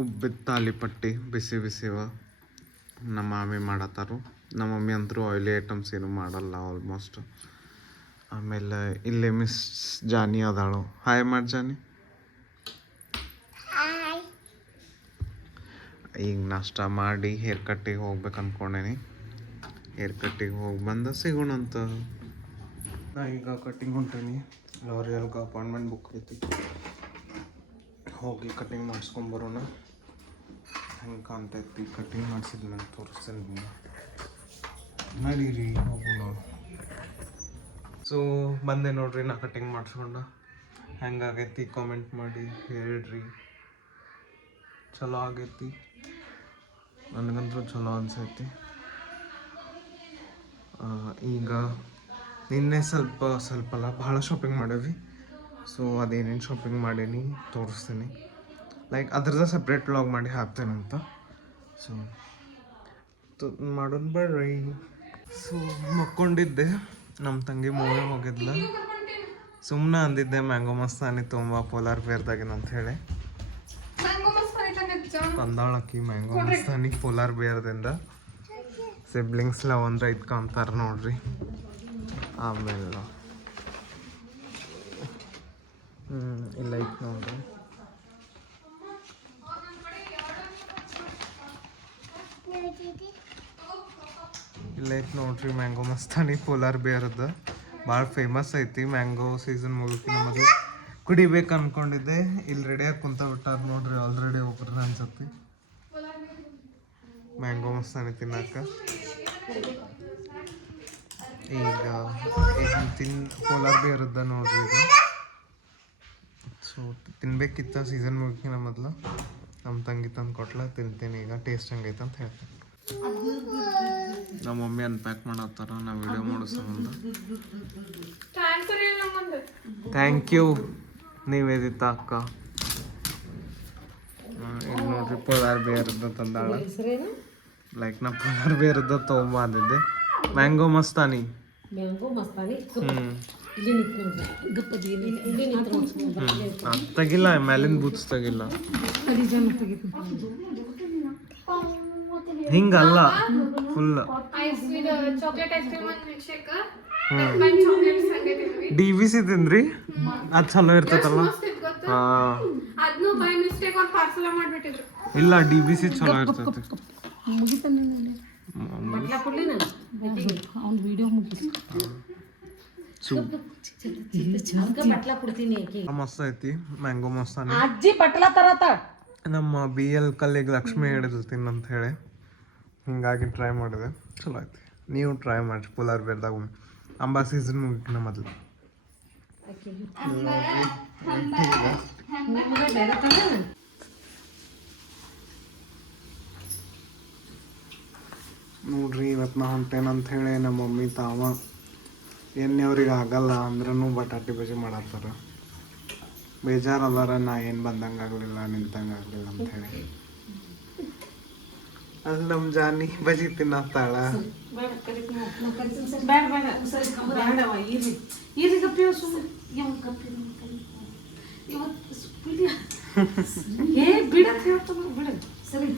ಉಬ್ಬಿದ ತಾಲಿಪಟ್ಟಿ ಬಿಸಿ ಬಿಸಿವ ನಮ್ಮ ಮಾಮಿ ಮಾಡತ್ತಾರು. ನಮ್ಮ ಮಮ್ಮಿ ಅಂತೂ ಆಯಿಲಿ ಐಟಮ್ಸ್ ಏನು ಮಾಡಲ್ಲ ಆಲ್ಮೋಸ್ಟ್. ಆಮೇಲೆ ಇಲ್ಲೇ ಮಿಸ್ ಜಾನಿ ಅದಾಳು. ಹಾಯ್ ಮಾಡಿ ಜಾನಿ. ಈಗ ನಾಷ್ಟ ಮಾಡಿ ಹೇರ್ ಕಟ್ಟಿಗೆ ಹೋಗ್ಬೇಕು ಅಂದ್ಕೊಂಡೇನಿ. ಹೇರ್ ಕಟ್ಟಿಗೆ ಹೋಗಿ ಬಂದು ಸಿಗೋಣಂತ. ನಾ ಈಗ ಕಟ್ಟಿಂಗ್ ಹೊಂಟೇನಿ. ಲಾರಿಯಲ್ಗೆ ಅಪಾಯಿಂಟ್ಮೆಂಟ್ ಬುಕ್ ಐತಿ. ಹೋಗಿ ಕಟ್ಟಿಂಗ್ ಮಾಡಿಸ್ಕೊಂಬರೋಣ. ಹೆಂಗೆ ಕಾಣ್ತೈತಿ ಕಟ್ಟಿಂಗ್ ಮಾಡಿಸಿದ್ಮೇಲೆ ನಾನು ತೋರಿಸ್ತೇನೆ ನಿಮಗೆ. ನಡೀರಿ ಹೋಗೋಣ. ಸೊ ಬಂದೆ ನೋಡ್ರಿ, ನಾ ಕಟ್ಟಿಂಗ್ ಮಾಡಿಸ್ಕೊಂಡ. ಹೆಂಗಾಗೈತಿ ಕಾಮೆಂಟ್ ಮಾಡಿ ಹೇಳ್ರಿ. ಚಲೋ ಆಗೈತಿ, ನನಗಂತೂ ಚಲೋ ಅನ್ಸೈತಿ. ಈಗ ನಿನ್ನೆ ಸ್ವಲ್ಪ ಅಲ್ಲ ಭಾಳ ಶಾಪಿಂಗ್ ಮಾಡೇವಿ. ಸೊ ಅದೇನೇನು ಶಾಪಿಂಗ್ ಮಾಡೀನಿ ತೋರಿಸ್ತೀನಿ. ಲೈಕ್ ಅದ್ರದ್ದು ಸಪ್ರೇಟ್ ವ್ಲಾಗ್ ಮಾಡಿ ಹಾಕ್ತೇನಂತ. ಸೊ ಮಾಡೋಣ ಬರ್ರಿ. ಸೊ ಮಕ್ಕೊಂಡಿದ್ದೆ. ನಮ್ಮ ತಂಗಿ ಮೂವಿ ಹೋಗಿದ್ಲ. ಸುಮ್ಮನೆ ಅಂದಿದ್ದೆ ಮ್ಯಾಂಗೋ ಮಸ್ತಾನಿ ತುಂಬ ಪೋಲಾರ್ ಬೇರ್ದಾಗಿನ ಅಂತ ಹೇಳಿ. ತಂದಾಳಕ್ಕಿ ಮ್ಯಾಂಗೋ ಮಸ್ತಾನಿ ಪೋಲಾರ್ ಬೇರ್ದಿಂದ. ಸಿಬ್ಲಿಂಗ್ಸ್ ಲವ್ ಅಂದ್ರೆ ಇಟ್ಕೊಂತಾರೆ ನೋಡ್ರಿ. ಆಮೇಲೆ ಇಲ್ಲ ಐತೆ ನೋಡ್ರಿ. ಇಲ್ಲ ಐತೆ ನೋಡ್ರಿ ಮ್ಯಾಂಗೋ ಮಸ್ತಾನಿ ಪೋಲಾರ್ ಬೇರ್ದ. ಭಾಳ ಫೇಮಸ್ ಐತಿ. ಮ್ಯಾಂಗೋ ಸೀಸನ್ ಮುಗಿಕಿನ ಮೊದಲು ಕುಡಿಬೇಕು ಅನ್ಕೊಂಡಿದ್ದೆ. ಇಲ್ಲಿ ರೆಡಿಯಾಗಿ ಕುಂತ ಬಿಟ್ಟಾರ ನೋಡ್ರಿ. ಆಲ್ರೆಡಿ ಒಬ್ರನ್ನ ಅನ್ಸತ್ತಿ ಮ್ಯಾಂಗೋ ಮಸ್ತಾನಿ ತಿನ್ನಕ್ಕ. ಈಗ ಪೋಲಾರ್ ಬೇರ್ದ ನೋಡ್ರಿ ಇದು. ಸೊ ತಿನ್ಬೇಕಿತ್ತ ಸೀಸನ್ ಮುಗಿಕಿನ ಮೊದಲು. ನಮ್ಮ ತಂಗಿ ತಂದು ಕೊಟ್ಲ, ತಿಂತೀನಿ. ಈಗ ಟೇಸ್ಟ್ ಹಂಗೈತೆ ಅಂತ ಹೇಳ್ತೀನಿ. ನಮ್ಮ ಮಮ್ಮಿ ಅನ್ಪ್ಯಾಕ್ ಮಾಡತ್ತಾರ. ನಾವು ವಿಡಿಯೋ ಮಾಡೋ ಸಂಬಂಧ. ಥ್ಯಾಂಕ್ ಯು ನಿವೇದಿತ ಅಕ್ಕ. ಈಗ ನೋಡ್ರಿ ಪೋಲಾರ್ ಬೇರ್ದ ತಂದಾಳ. ಲೈಕ್ ನಾ ಪೋಲಾರ್ ಬೇರ್ದ ತೊಗೊಂಬ ಅಂದಿದ್ದೆ. ಮ್ಯಾಂಗೋ ಮಸ್ತಾನಿ. ತೆಗಿಲ್ಲ, ಮ್ಯಾಲಿನ ಬೂತ್ಸ್ ತೆಗಿಲ್ಲ. ಹಿಂಗಲ್ಲ ಫುಲ್ DVC ತಿಂದ್ರಿ. ಅದು ಚಲೋ ಇರ್ತೈತಲ್ಲ. ಇಲ್ಲ DVC ಚಲೋ ಇರ್ತೈತಿ. ಮಸ್ತ್ ಐತಿ ಮ್ಯಾಂಗೋ ಮಸ್ತಾನಿ. ನಮ್ಮ BL ಕಲ್ಲಿಗೆ ಲಕ್ಷ್ಮಿ ಹೇಳಿರ್ತೀನಿ ಅಂತ ಹೇಳಿ ಹಿಂಗಾಗಿ ಟ್ರೈ ಮಾಡಿದೆ. ಚಲೋ ಐತಿ. ನೀವು ಟ್ರೈ ಮಾಡಿ ಪೋಲಾರ್ ಬೇರ್ದಾಗ ಅಂಬಾ ಸೀಸನ್ ಮುಗಿಕಿನ ಮೊದಲು. ನೋಡ್ರಿ ಇವತ್ತು ನಾ ಹೊಂಟೇನಂತ ಹೇಳಿ ನಮ್ಮ ಮಮ್ಮಿ ತಾವ ಎಣ್ಣೆ ಅವ್ರಿಗೆ ಆಗಲ್ಲ ಅಂದ್ರೂ ಬಟಾಟಿ ಬಜ್ಜಿ ಮಾಡತ್ತಾರ. ಬೇಜಾರದಾರ ನಾ ಏನು ಬಂದಂಗೆ ಆಗಲಿಲ್ಲ ನಿಂತಂಗೆ ಆಗಲಿಲ್ಲ ಅಂತ ಹೇಳಿ. ಅಲ್ಲಿ ನಮ್ಮ ಜಾನಿ ಬಜ್ಜಿ ತಿನ್ನತ್ತಾಳ.